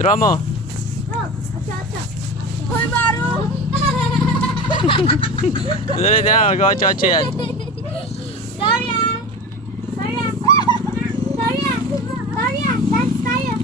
Turo mo. Hoy, Maru! Dali na, magawa chocho yan. Gloria! Gloria! Gloria! Gloria! Dance tayo!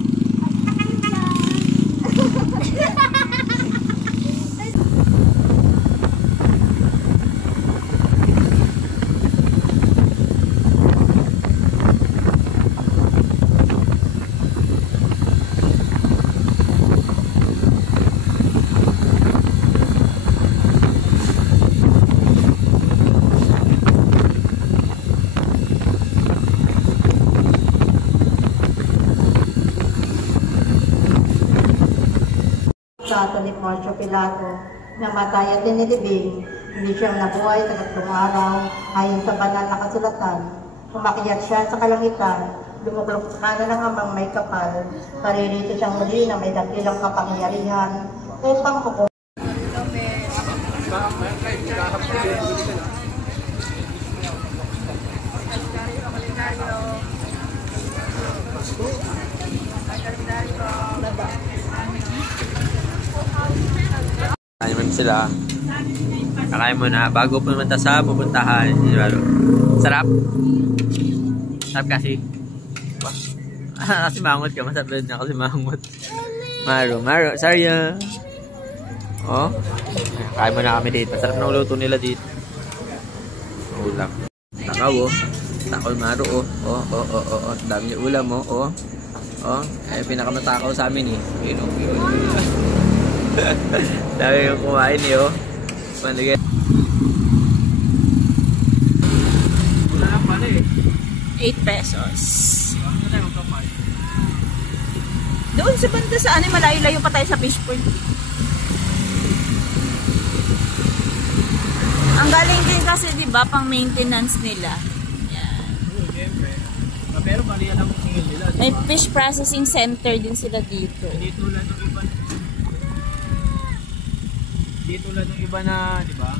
Sa ni Poncio Pilato, namatay at dinilibing, hindi siyang nabuhay sa tatlong araw, ayon sa banal na kasulatan. Umakyat siya sa kalangitan, lumuklok sa kanan ng Amang may kapal, paririto siyang muli na may dakilang kapangyarihan, upang hukum. Kain sila. Kakain muna bago pumunta sa pupuntahan. Sarap? Sarap kasi? Kasi mangot ka. Masarap na kasi mangot. Maro. Sorry ya. Oh. Kain muna kami dito. Sarap na uluto nila dito. Ulam. Takaw oh. Takaw Maro oh. Oh. Dami niya ulam oh. Oh. Pinakamatakaw sa amin eh. Yun. Dami yung kumain eh oh. Pandigay. Wala lang pala eh. 8 pesos. Doon sa banda sa ano, malayo-layo pa tayo sa fish pond. Ang galing din kasi 'di ba pang maintenance nila. Yan. Pero bali lang ang tingin nila. May fish processing center din sila dito. Dito lang yung iba na, di ba?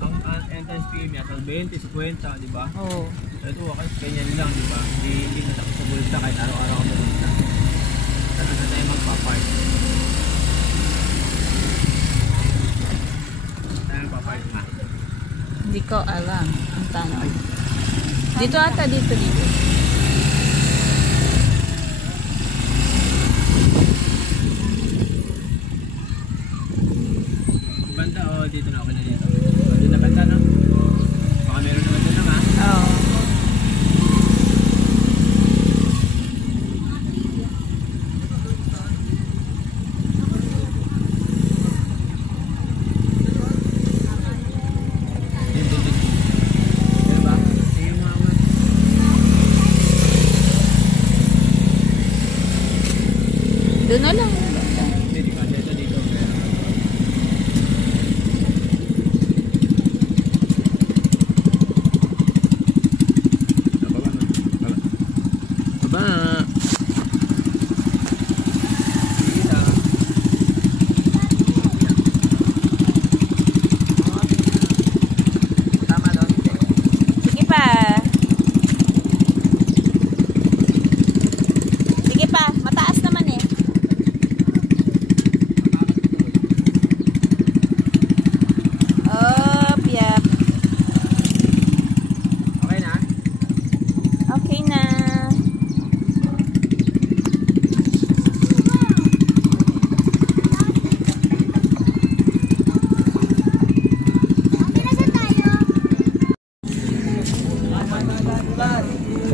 Ang entrance fee niya, 20, 50, di ba? Oo. Ito, kasi ganyan lang, di ba? Hindi natakot sa bulsa kahit araw-araw ka bulsa. Saan na tayo magpa-park? Saan magpa-park na? Hindi ko alam ang tanong. Dito ata, dito. Banda o dito na, okay na dito. Dito na banda no? Baka meron naman doon naman. Oo. Doon na lang.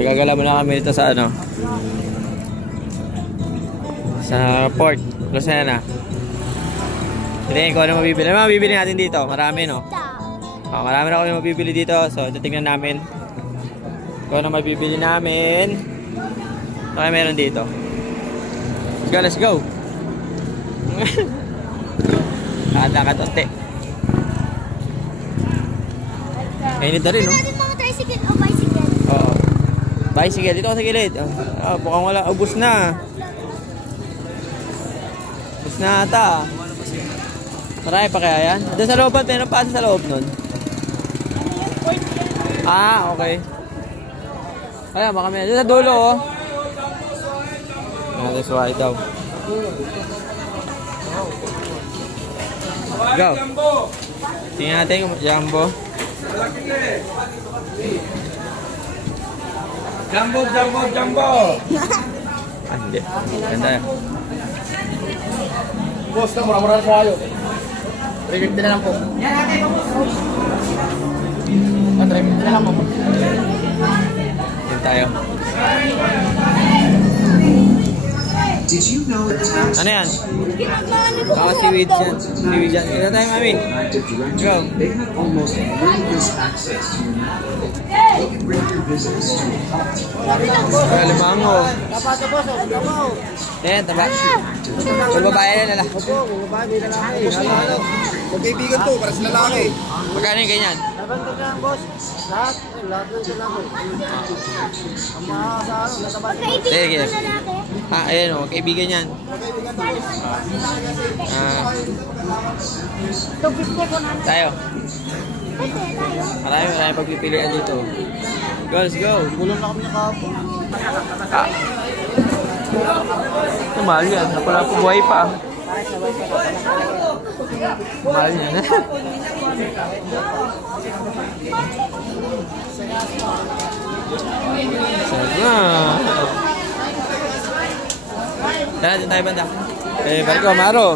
Gagala muna kami dito sa ano, sa port Lucena. Hindi ko ano mabibili. Ano mabibili natin dito? Marami no? Marami na kami mabibili dito. So titingnan namin kung ano mabibili namin. Okay, meron dito. Let's go. Lakad unti. Mainit na rin no? Natin mga tricycle o bicycle? Oo. Bicycle, dito sa gilid. Bukang wala. Ubus na. Ubus na ata. Marami pa kaya yan? Doon sa loob pa, meron pa sa loob nun. Okay. Kaya baka meron. Doon sa dulo oh. That's why daw. Go. Tingnan natin kung jumbo. Jumbo, jumbo, jumbo. Hindi. Ganda yan. Boss, na mura-mura po kayo. 350 na lang po. 350 na lang po. Yan tayo. Did you know that tax Ano yan? Baka seaweed yan. Seaweed yan. Kaya tayo, mami. active Go. directory, they have almost limitless access to your network. They can bring your business to a halt. Kaya limango. Ayan, taba. Kung babae yan, ala. Magkaibigan to, para sa lalaki. Magkano yung ganyan? Sige. Magkaibigan ng lalaki. Ayan o, kaibigan yan. Tayo. Pwede tayo. Marami pagpipilian dito. Go, let's go. Kulong na kami nakapon. Ito, mahal yan. Wala po buhay pa. Mahal yan. Sana. Tara, din tayo banda. Barko, Maro.